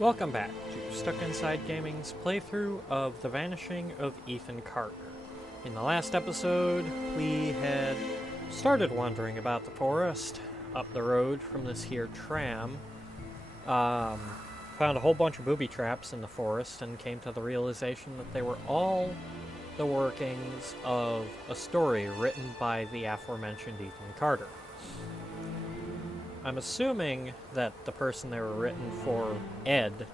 Welcome back to Stuck Inside Gaming's playthrough of The Vanishing of Ethan Carter. In the last episode, we had started wandering about the forest, up the road from this here tram, found a whole bunch of booby traps in the forest, and came to the realization that they were all the workings of a story written by the aforementioned Ethan Carter. I'm assuming that the person they were written for, Ed,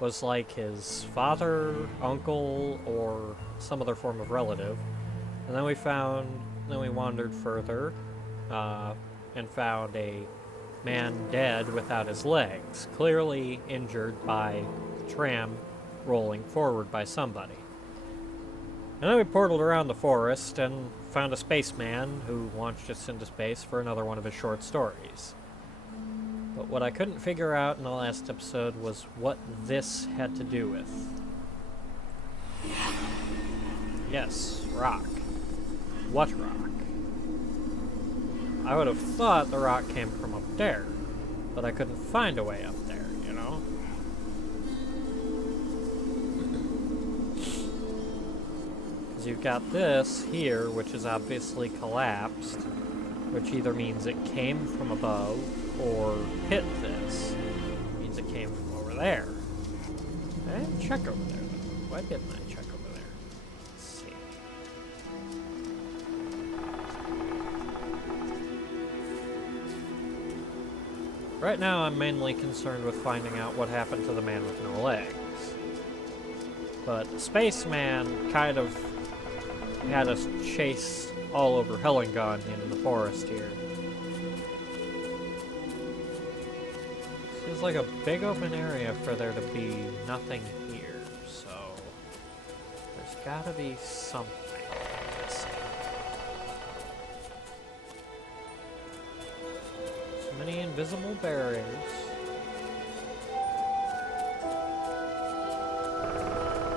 was like his father, uncle, or some other form of relative. And then we wandered further, and found a man dead without his legs, clearly injured by the tram rolling forward by somebody. And then we portaled around the forest and found a spaceman who launched us into space for another one of his short stories. But what I couldn't figure out in the last episode was what this had to do with. Yes, rock. What rock? I would have thought the rock came from up there, but I couldn't find a way up there, you know? Because you've got this here, which is obviously collapsed, which either means it came from above or hit this. It means it came from over there. I didn't check over there, though. Why didn't I check over there? Let's see. Right now, I'm mainly concerned with finding out what happened to the man with no legs. But the spaceman kind of had us chase all over Hellingon in the forest here. It's like a big open area for there to be nothing here, so there's gotta be something. Let's see. So many invisible barriers.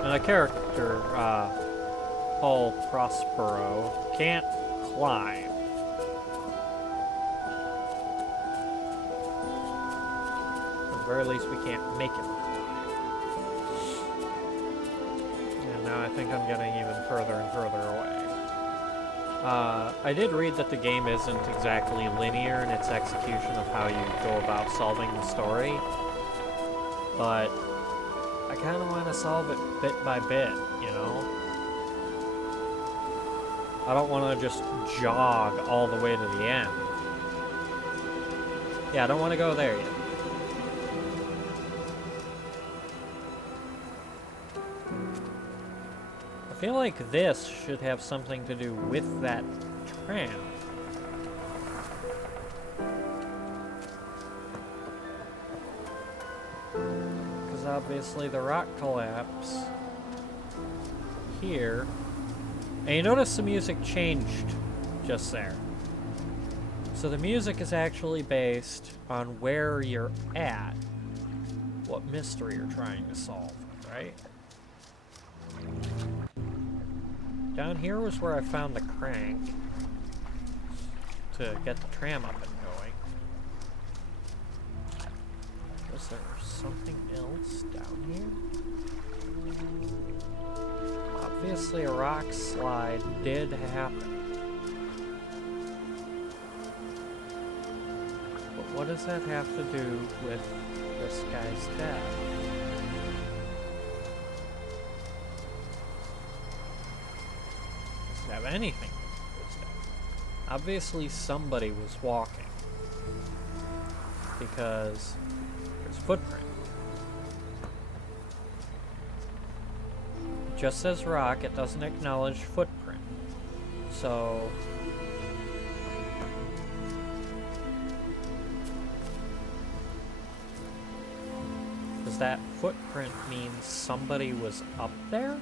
And a character, Paul Prospero, can't climb. At the very least, we can't make him climb. And now I think I'm getting even further and further away. I did read that the game isn't exactly linear in its execution of how you go about solving the story, but I kind of want to solve it bit by bit, you know? I don't want to just jog all the way to the end. Yeah, I don't want to go there yet. I feel like this should have something to do with that tram. Because obviously the rock collapse here. And you notice the music changed just there. So the music is actually based on where you're at, what mystery you're trying to solve, right? Down here was where I found the crank to get the tram up and going. Was there something else down here? Obviously a rock slide did happen. But what does that have to do with this guy's death? Does it have anything to do with his death? Obviously somebody was walking. Because there's a footprint. Just says rock, it doesn't acknowledge footprint. So does that footprint mean somebody was up there?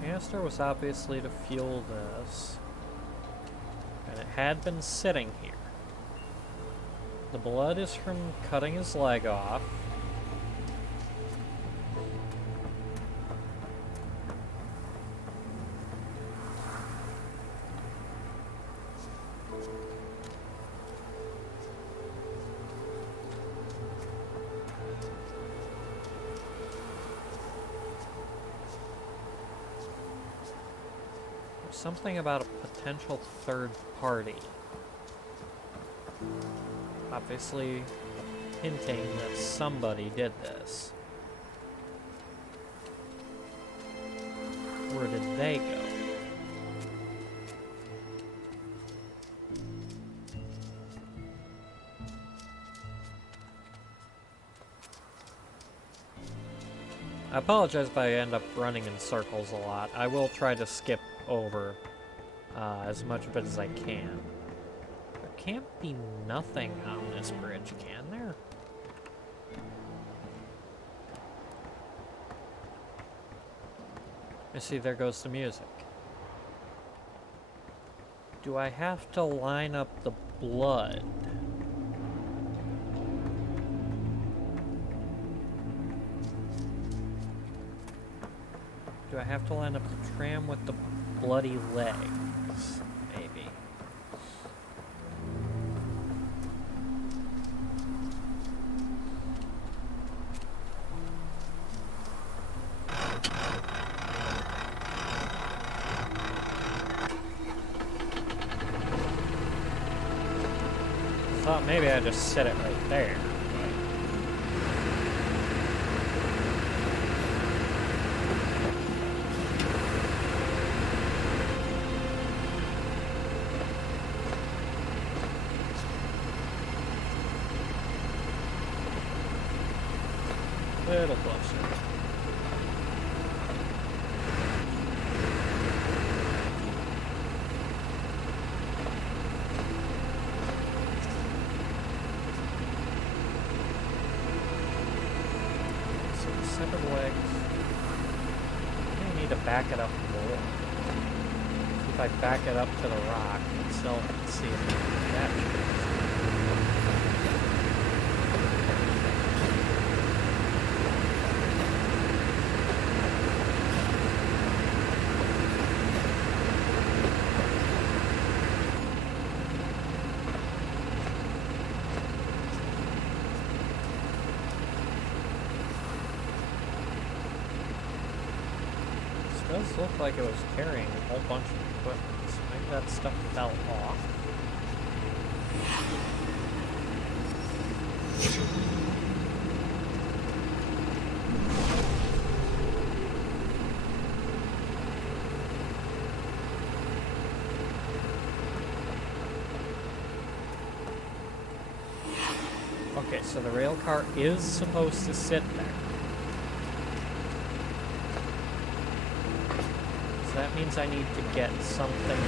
Canister was obviously to fuel this, and it had been sitting here. The blood is from cutting his leg off. Something about a potential third party. Obviously hinting that somebody did this. Where did they go? I apologize if I end up running in circles a lot. I will try to skip over as much of it as I can. There can't be nothing on this bridge, can there? I see, there goes the music. Do I have to line up the blood? Do I have to line up the tram with the bloody legs? Maybe. I thought maybe I'd just set it right there. Little closer. So the severed legs. I need to back it up more. If I back it up to the rock itself and see if that changes. Does look like it was carrying a whole bunch of equipment, so maybe that stuff fell off. Okay, so the rail car is supposed to sit there. That means I need to get something.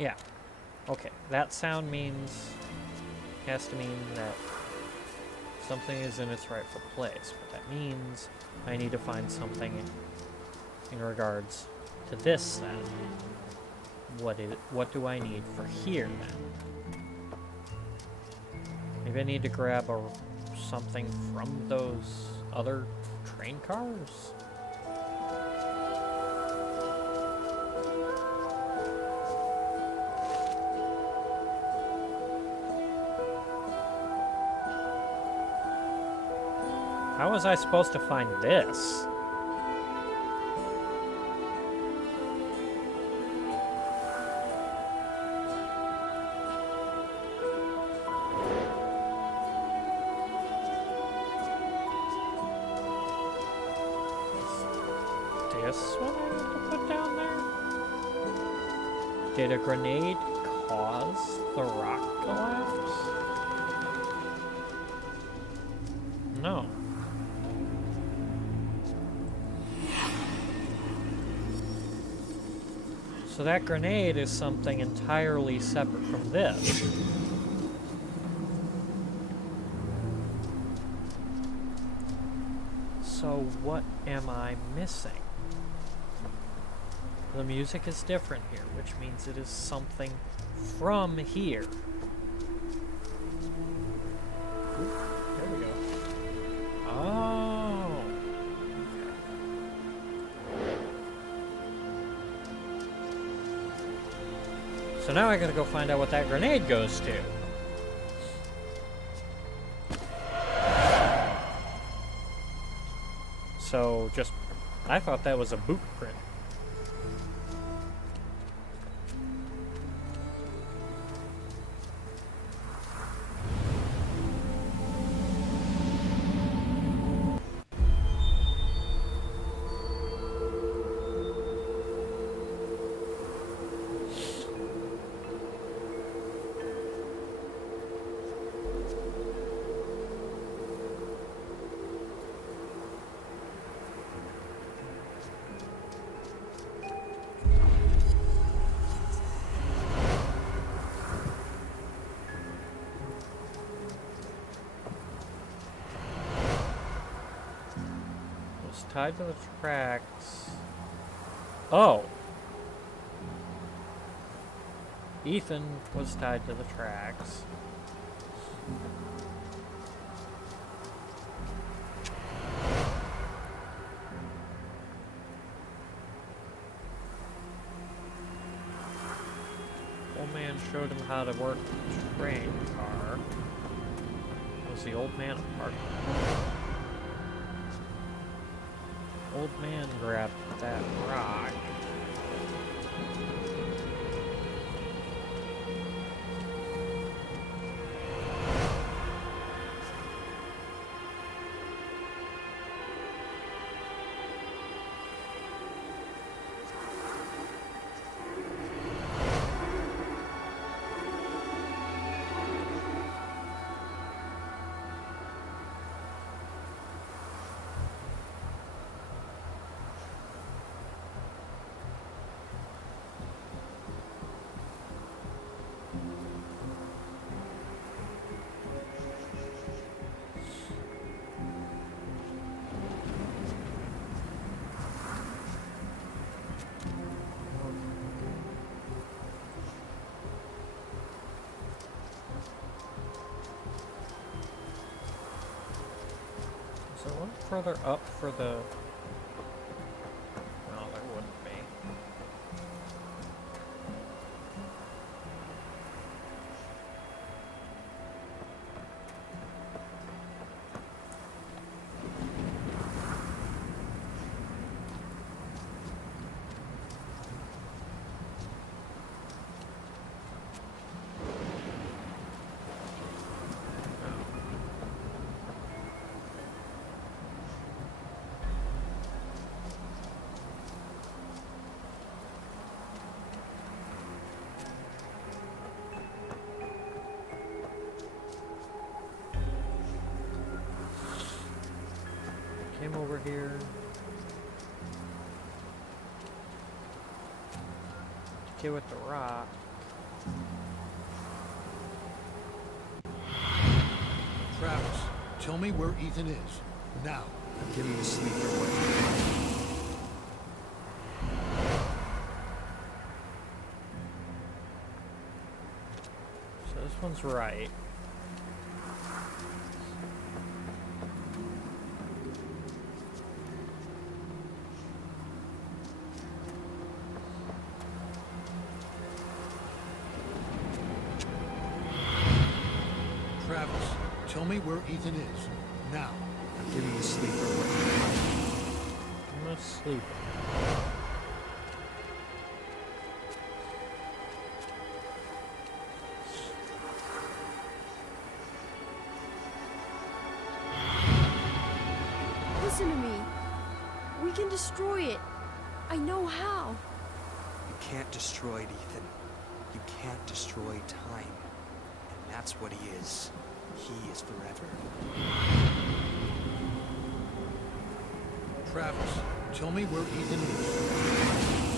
Yeah. Okay. That sound has to mean that something is in its rightful place. But that means I need to find something in regards to this then. What do I need for here then? Maybe I need to grab something from those other train cars? How was I supposed to find this? This one I need to put down there? Did a grenade cause the rock collapse? No. So that grenade is something entirely separate from this. So what am I missing? The music is different here, which means it is something from here. Oop, there we go. Oh. Okay. So now I gotta go find out what that grenade goes to. So just, I thought that was a boot print. Tied to the tracks. Oh! Ethan was tied to the tracks. Old man showed him how to work the train car. Was the old man a partner? Old man grabbed that rock. So one further up for the... No, there wouldn't be. Came over here. Okay, with the rock. Travis, tell me where Ethan is. Now. I'm getting the sleeper away. So this one's right. Travis, tell me where Ethan is. Now. I'm getting the sleeper away. I'm gonna sleep. Listen to me. We can destroy it. I know how. You can't destroy it, Ethan. You can't destroy time. And that's what he is. He is forever. Travis, tell me where Ethan is.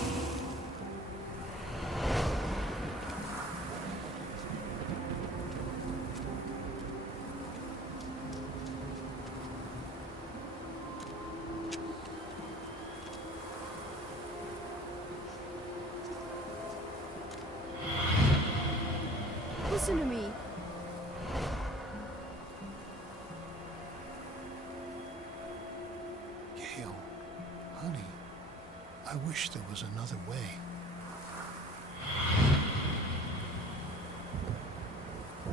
I wish there was another way.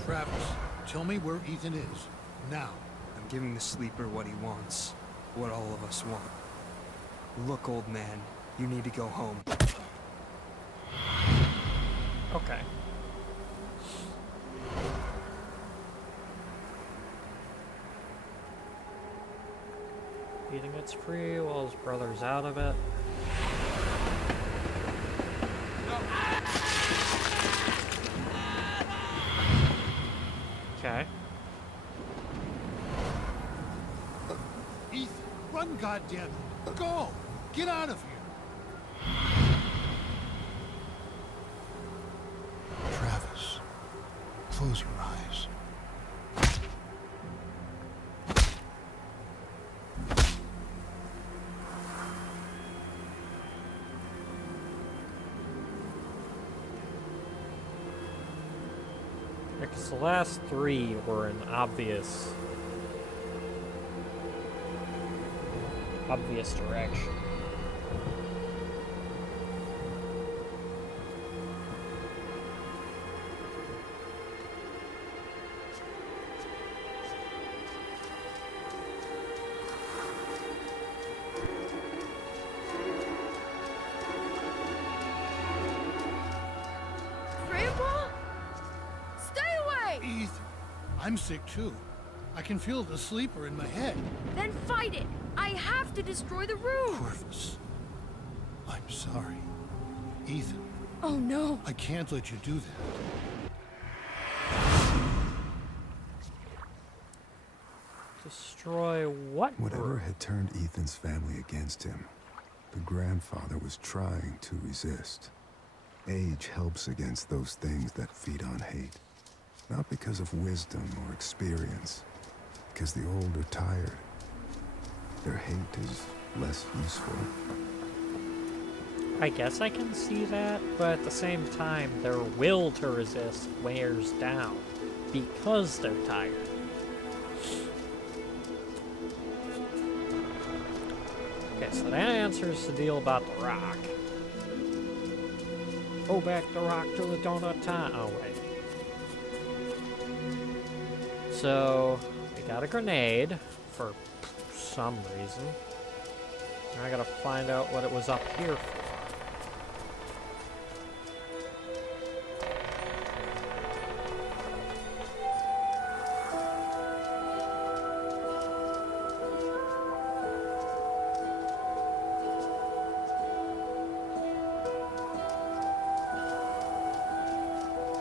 Travis, tell me where Ethan is. Now. I'm giving the sleeper what he wants. What all of us want. Look, old man, you need to go home. Okay. Ethan gets free while his brother's out of it. Okay. Ethan, run, goddammit. Go! Get out of here! Travis, close your eyes. Because the last three were in obvious direction. Grandpa? Stay away! Ethan, I'm sick too. I can feel the sleeper in my head. Then fight it! I have to destroy the room! Corvus, I'm sorry. Ethan, Oh no! I can't let you do that. Destroy what? Whatever had turned Ethan's family against him, the grandfather was trying to resist. Age helps against those things that feed on hate. Not because of wisdom or experience, because the old are tired. Their hate is less useful. I guess I can see that, but at the same time, their will to resist wears down because they're tired. Okay, so that answers the deal about the rock. Go back the rock to the donut time. Oh, wait. So, we got a grenade for some reason. Now I gotta find out what it was up here for.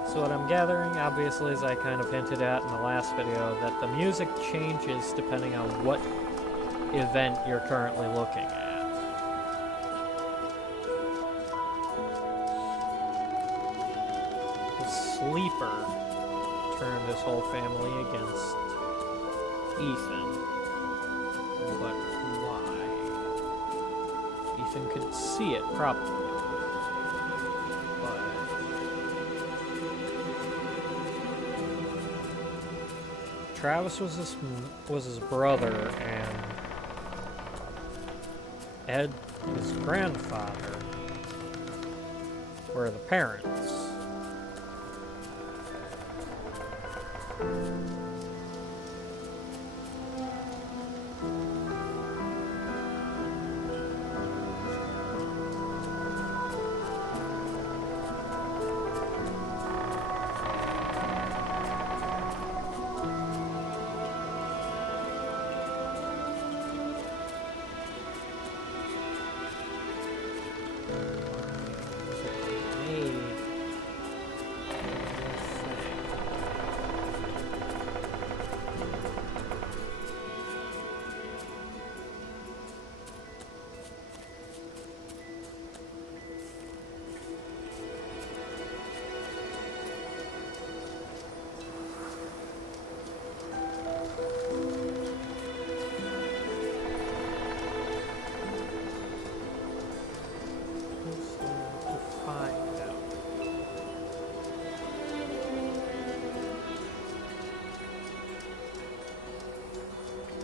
So what I'm gathering, obviously, as I kind of hinted at in the last video, that the music changes depending on what event you're currently looking at. The sleeper turned his whole family against Ethan. But why? Ethan could see it, probably. Travis was his brother, and Ed, his grandfather, were the parents.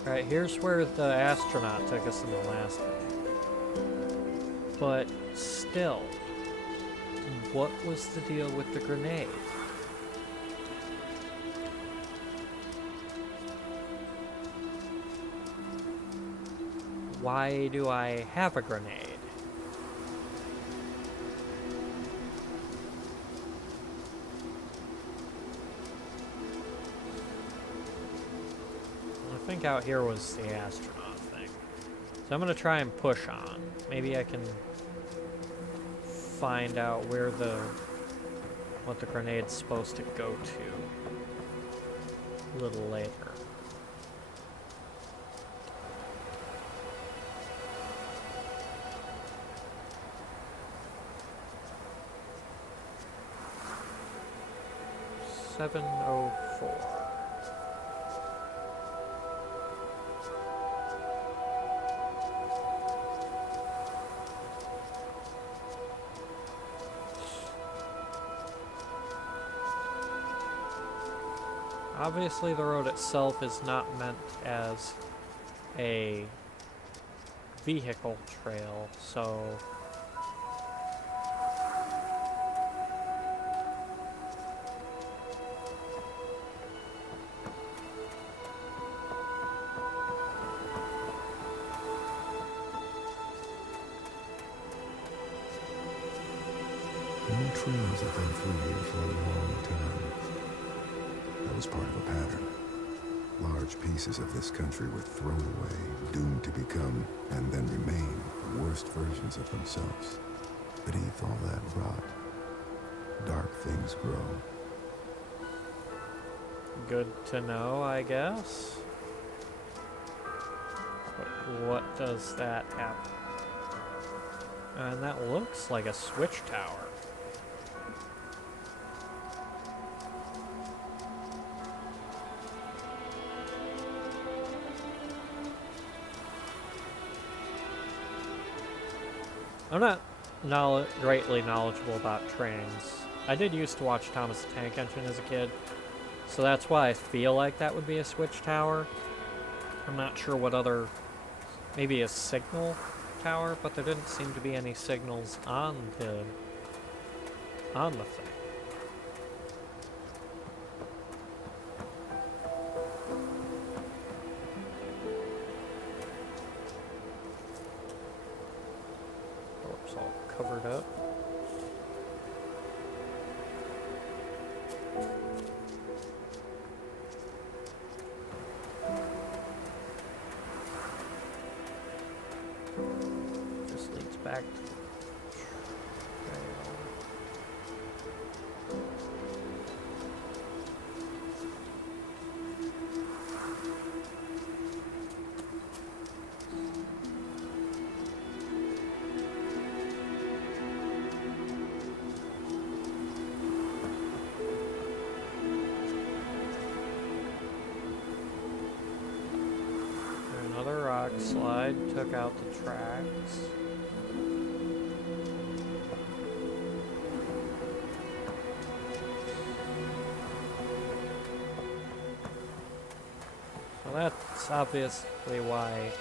Alright, here's where the astronaut took us in the last one. But still, what was the deal with the grenade? Why do I have a grenade? I think out here was the astronaut thing. So I'm gonna try and push on. Maybe I can find out where what the grenade's supposed to go to a little later. $704. Obviously, the road itself is not meant as a vehicle trail, so No trails have been through here for a long time. That was part of a pattern. Large pieces of this country were thrown away, doomed to become, and then remain, the worst versions of themselves. Beneath all that rot, dark things grow. good to know, I guess. But what does that have? And that looks like a switch tower. I'm not greatly knowledgeable about trains. I did used to watch Thomas the Tank Engine as a kid, so that's why I feel like that would be a switch tower. I'm not sure what other... Maybe a signal tower, but there didn't seem to be any signals on the thing. Door's all covered up. Just leads back to the trail. Another rock slide took out the tracks. So that's obviously why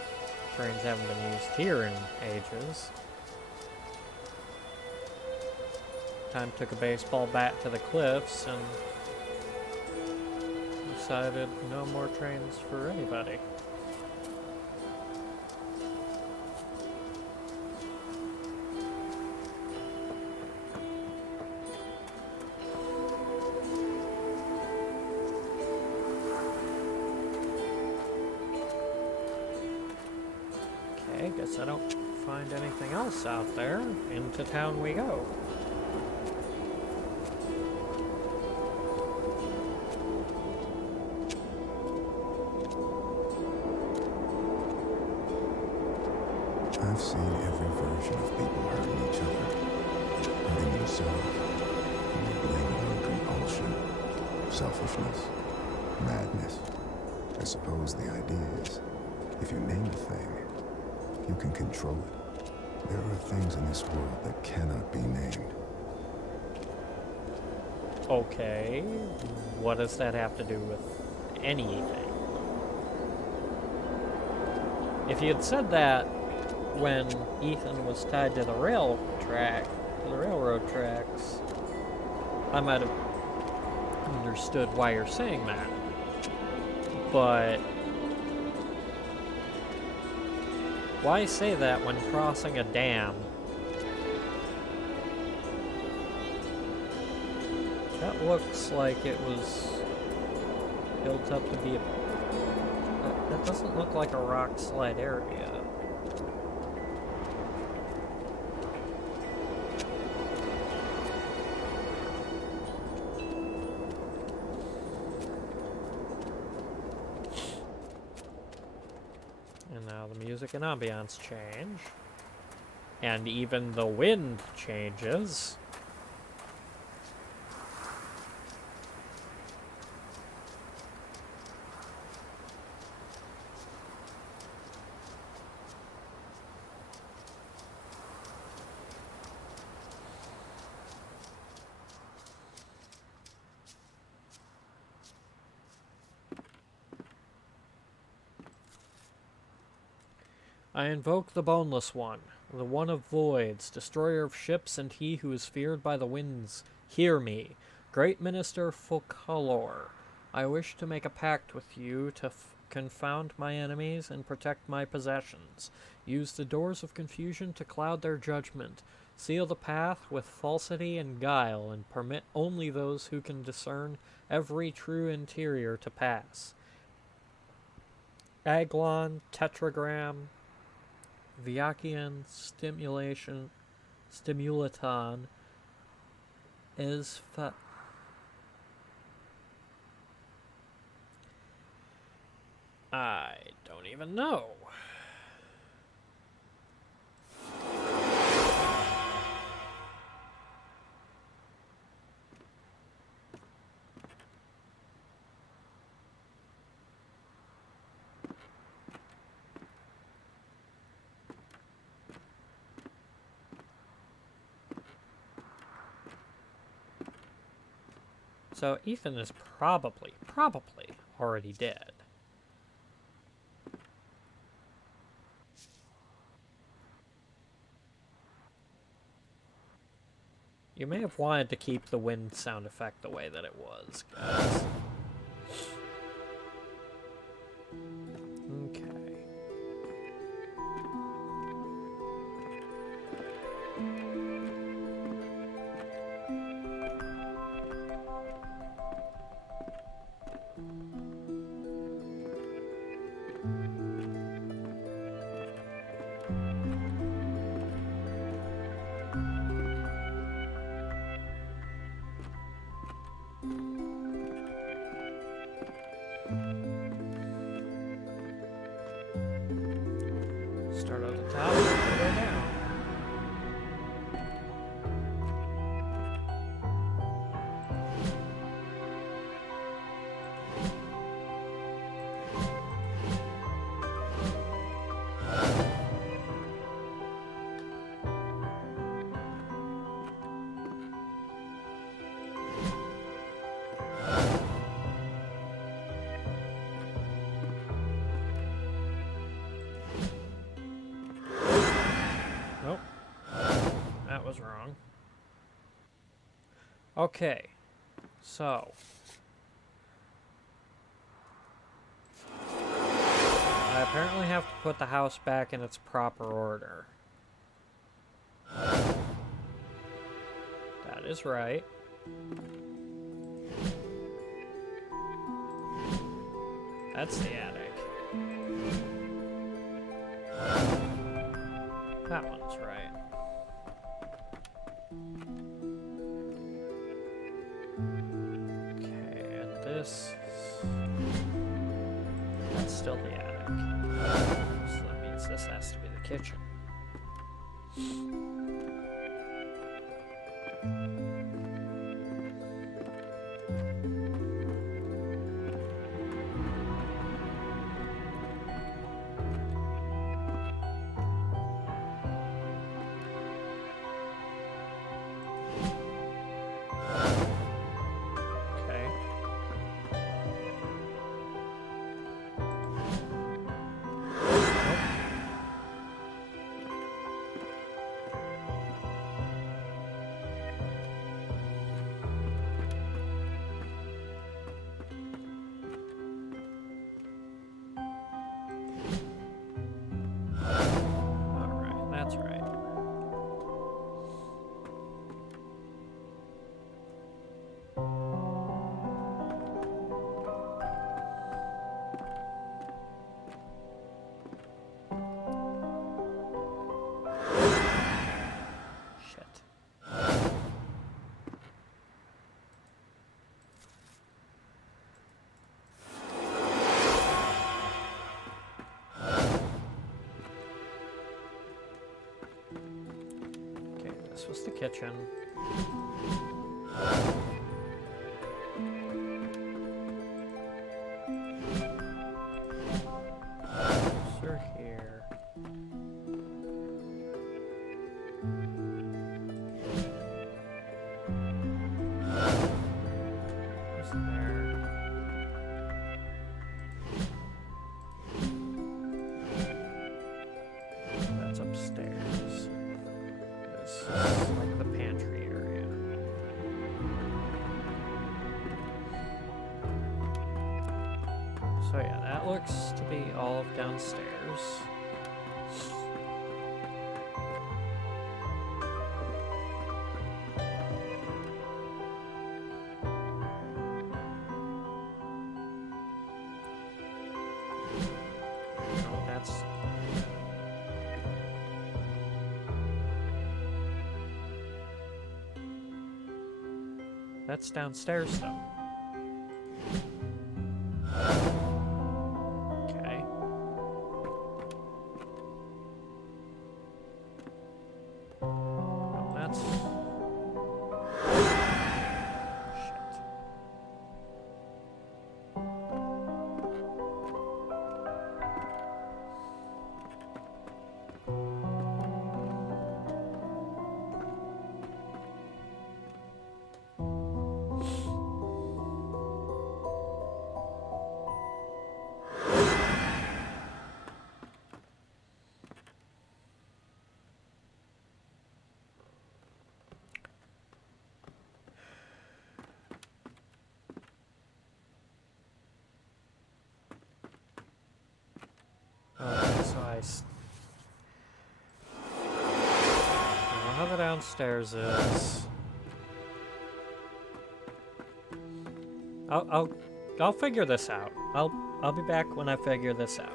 trains haven't been used here in ages. Time took a baseball bat to the cliffs and decided no more trains for anybody. Okay, guess I don't find anything else out there. Into town we go. I've seen every version of people hurting each other, hurting themselves, and they blame it on compulsion, selfishness, madness. I suppose the idea is, if you name a thing, you can control it. There are things in this world that cannot be named. Okay, what does that have to do with anything? If you had said that when Ethan was tied to the railroad tracks, I might have understood why you're saying that. But why say that when crossing a dam? That looks like it was built up to be a... That doesn't look like a rock slide area. And now the music and ambiance change. And even the wind changes. I invoke the Boneless One, the One of Voids, destroyer of ships and he who is feared by the winds. Hear me, great Minister Focalor. I wish to make a pact with you to confound my enemies and protect my possessions. Use the doors of confusion to cloud their judgment. Seal the path with falsity and guile, and permit only those who can discern every true interior to pass. Aglon, Tetragram, Viakian, Stimulaton, I don't even know. So Ethan is probably already dead. You may have wanted to keep the wind sound effect the way that it was, guys. Okay. Start at the top and work our way down. Nope. That was wrong. Okay. So. I apparently have to put the house back in its proper order. That is right. That's the attic. That one's right. Okay, and this... That's still the attic. So that means this has to be the kitchen. this was the kitchen. Sir here. What's there? That's upstairs. This is like the pantry area. So yeah, that looks to be all of downstairs. No, that's downstairs though. Okay. Well, that's... Shit. Okay, so I know how the downstairs is. I'll figure this out. I'll be back when I figure this out.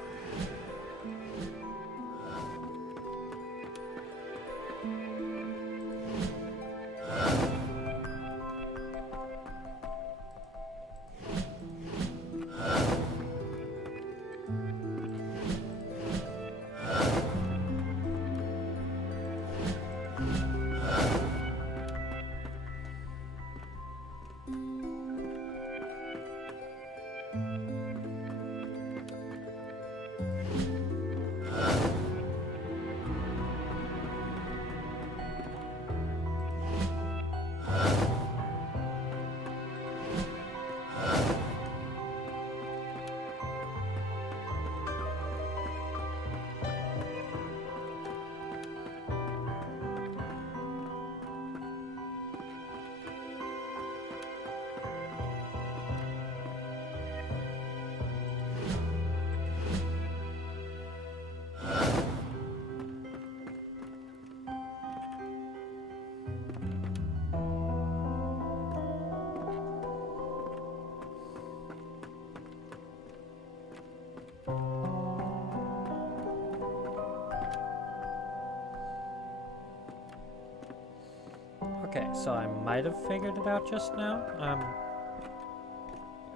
Okay, so I might have figured it out just now.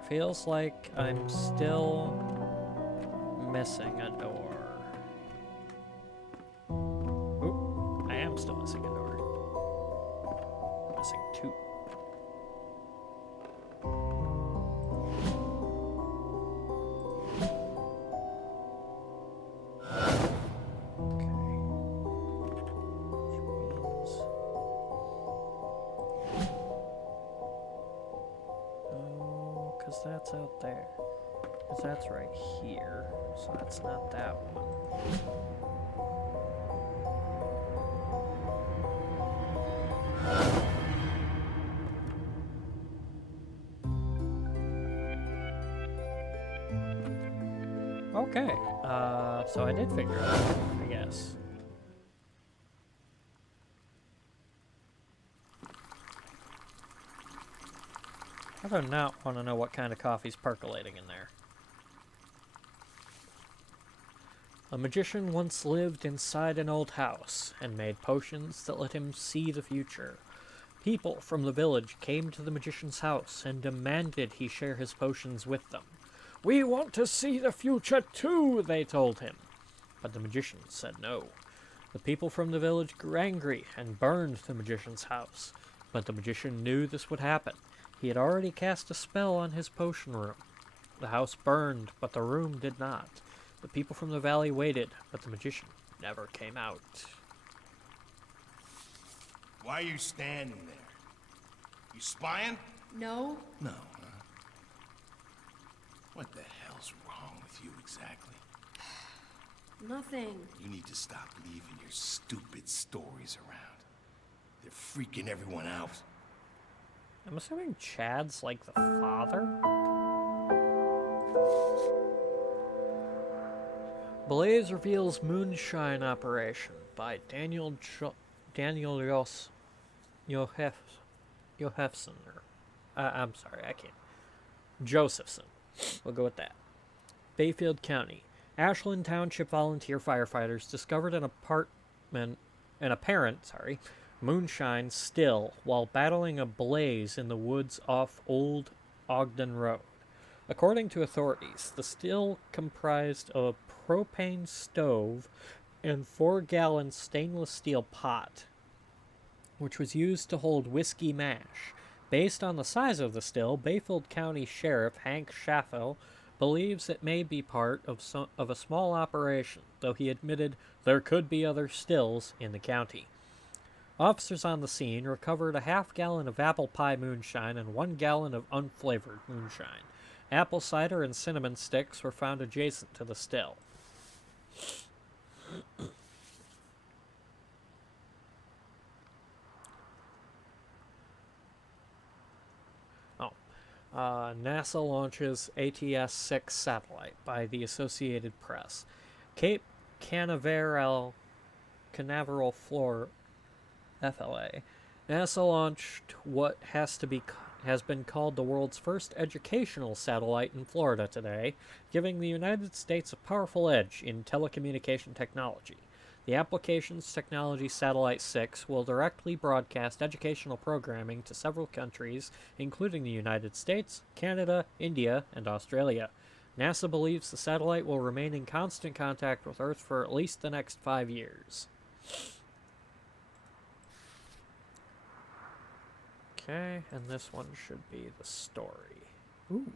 Feels like I'm still missing a door. Oop, I am still missing a door. Missing two. That's out there. Because that's right here. So that's not that one. Okay. So I did figure it out, I guess. I do not want to know what kind of coffee's percolating in there. A magician once lived inside an old house and made potions that let him see the future. People from the village came to the magician's house and demanded he share his potions with them. "We want to see the future too," they told him. But the magician said no. The people from the village grew angry and burned the magician's house, but the magician knew this would happen. He had already cast a spell on his potion room. The house burned, but the room did not. The people from the valley waited, but the magician never came out. Why are you standing there? You spying? No? No, huh? What the hell's wrong with you exactly? Nothing. You need to stop leaving your stupid stories around. They're freaking everyone out. I'm assuming Chad's like the father? Blaze reveals moonshine operation by Daniel Josephson. I'm sorry, I can't. Josephson. We'll go with that. Bayfield County. Ashland Township volunteer firefighters discovered an apparent moonshine still while battling a blaze in the woods off Old Ogden Road. According to authorities, the still comprised of a propane stove and 4-gallon stainless steel pot, which was used to hold whiskey mash. Based on the size of the still, Bayfield County Sheriff Hank Schaffel believes it may be part of a small operation, though he admitted there could be other stills in the county. Officers on the scene recovered a half-gallon of apple pie moonshine and 1 gallon of unflavored moonshine. Apple cider and cinnamon sticks were found adjacent to the still. NASA launches ATS-6 satellite by the Associated Press. Cape Canaveral, FLA. NASA launched what has been called the world's first educational satellite in Florida today, giving the United States a powerful edge in telecommunication technology. The Applications Technology Satellite 6 will directly broadcast educational programming to several countries, including the United States, Canada, India, and Australia. NASA believes the satellite will remain in constant contact with Earth for at least the next 5 years. Okay, and this one should be the story. Ooh.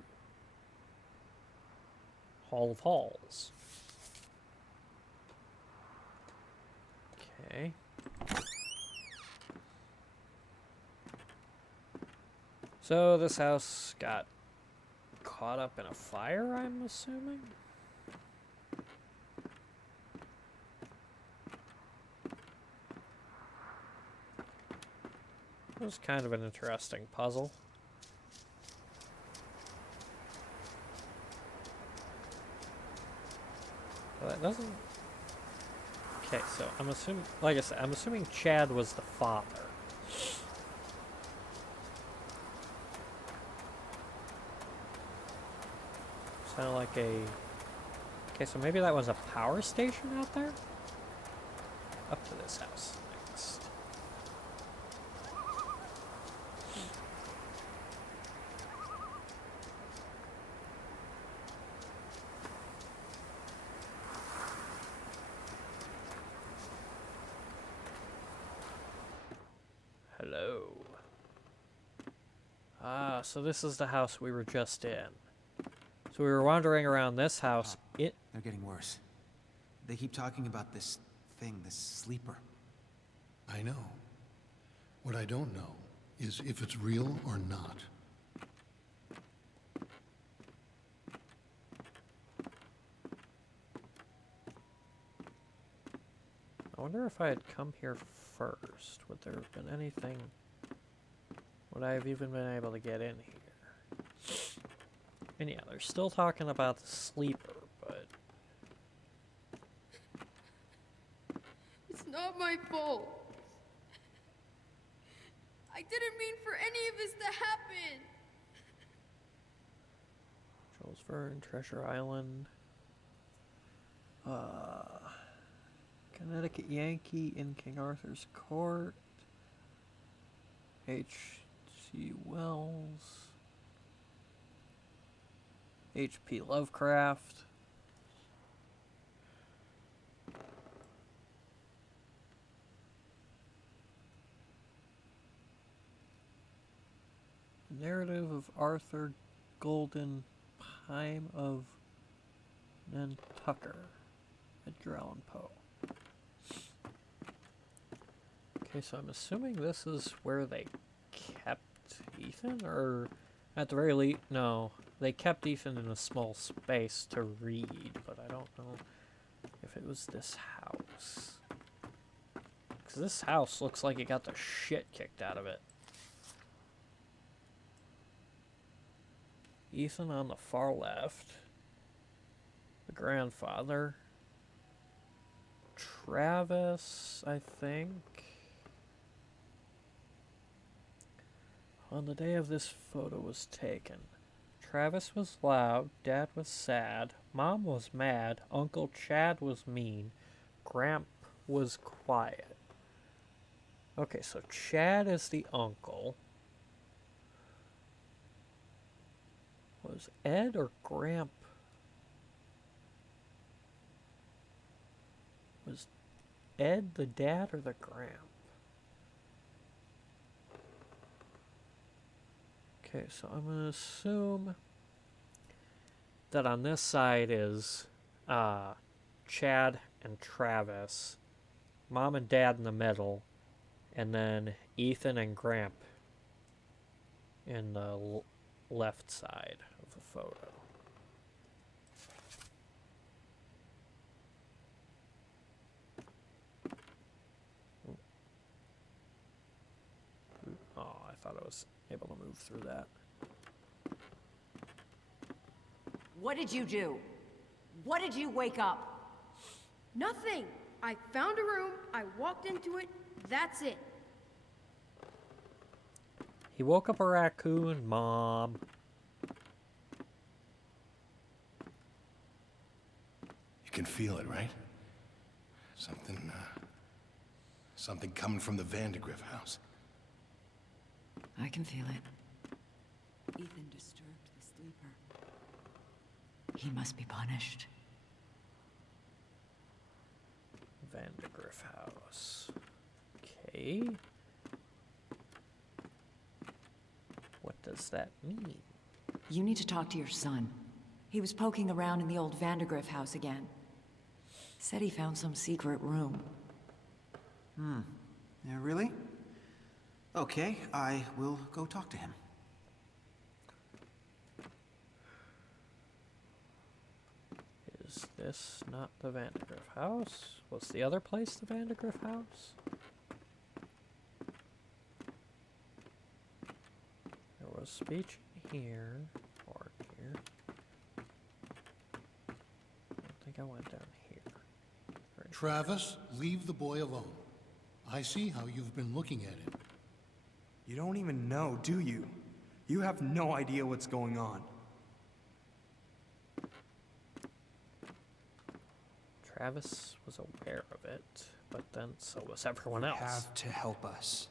Hall of Halls. Okay. So this house got caught up in a fire, I'm assuming? It was kind of an interesting puzzle. Well, that doesn't... Okay, so I'm assuming, like I said, I'm assuming Chad was the father. Sounded like a... Okay, so maybe that was a power station out there? Up to this house next. Hello. Ah, so this is the house we were just in. So we were wandering around this house. They're getting worse. They keep talking about this thing, this sleeper. I know. What I don't know is if it's real or not. I wonder if I had come here first. Would there have been anything... Would I have even been able to get in here? And yeah, they're still talking about the sleeper, but... It's not my fault. I didn't mean for any of this to happen. Charles Verne, Treasure Island. Connecticut Yankee in King Arthur's Court. H.G. Wells. H.P. Lovecraft. Narrative of Arthur Golden Pime of Nantucker. Edgar Allan Poe. Okay, so I'm assuming this is where they kept Ethan, or at the very least, no, they kept Ethan in a small space to read, but I don't know if it was this house. Because this house looks like it got the shit kicked out of it. Ethan on the far left. The grandfather. Travis, I think. On the day of this photo was taken, Travis was loud, Dad was sad, Mom was mad, Uncle Chad was mean, Gramp was quiet. Okay, so Chad is the uncle. Was Ed or Gramp? Was Ed the dad or the Gramp? Okay, so I'm going to assume that on this side is Chad and Travis, Mom and Dad in the middle, and then Ethan and Gramp in the left side of the photo. Oh, I thought I was able to move through that. What did you do? What did you wake up? Nothing. I found a room, I walked into it, that's it. He woke up a raccoon, Mom. You can feel it, right? Something coming from the Vandergrift house. I can feel it. Ethan disturbed the sleeper. He must be punished. Vandergrift house. Okay. What does that mean? You need to talk to your son. He was poking around in the old Vandergrift house again. Said he found some secret room. Yeah, really? Okay, I will go talk to him. Is this not the Vandergrift house? Was the other place the Vandergrift house? There was speech here, or here. I don't think I went down here. Right. Travis, leave the boy alone. I see how you've been looking at him. You don't even know, do you? You have no idea what's going on. Travis was aware of it, but then so was everyone You else. have to help us.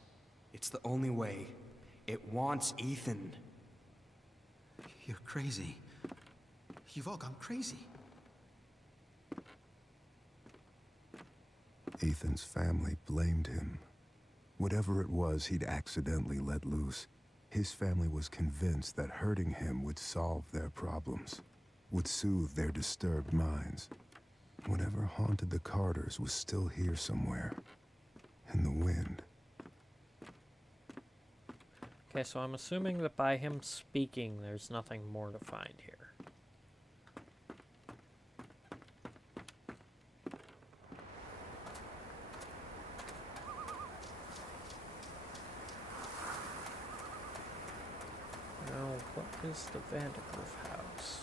It's the only way. It wants Ethan. You're crazy. You've all gone crazy. Ethan's family blamed him. Whatever it was he'd accidentally let loose, his family was convinced that hurting him would solve their problems, would soothe their disturbed minds. Whatever haunted the Carters was still here somewhere, in the wind. Okay, so I'm assuming that by him speaking, there's nothing more to find here. Now, what is the Vandergrift house?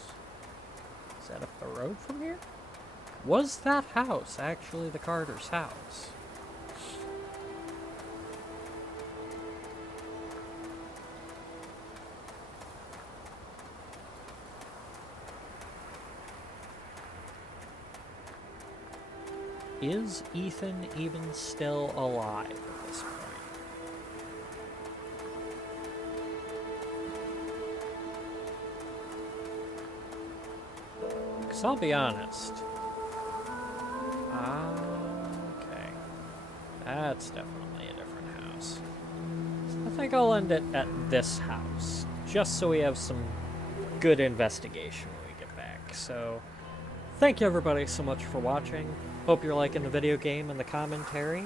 Is that up the road from here? Was that house actually the Carter's house? Is Ethan even still alive at this point? Because I'll be honest. Okay. That's definitely a different house. I think I'll end it at this house. just so we have some good investigation when we get back. So, thank you everybody so much for watching. Hope you're liking the video game and the commentary.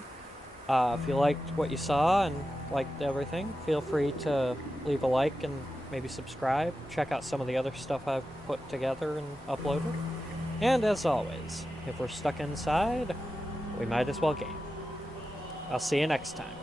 If you liked what you saw and liked everything, feel free to leave a like and maybe subscribe. Check out some of the other stuff I've put together and uploaded. And as always, if we're stuck inside, we might as well game. I'll see you next time.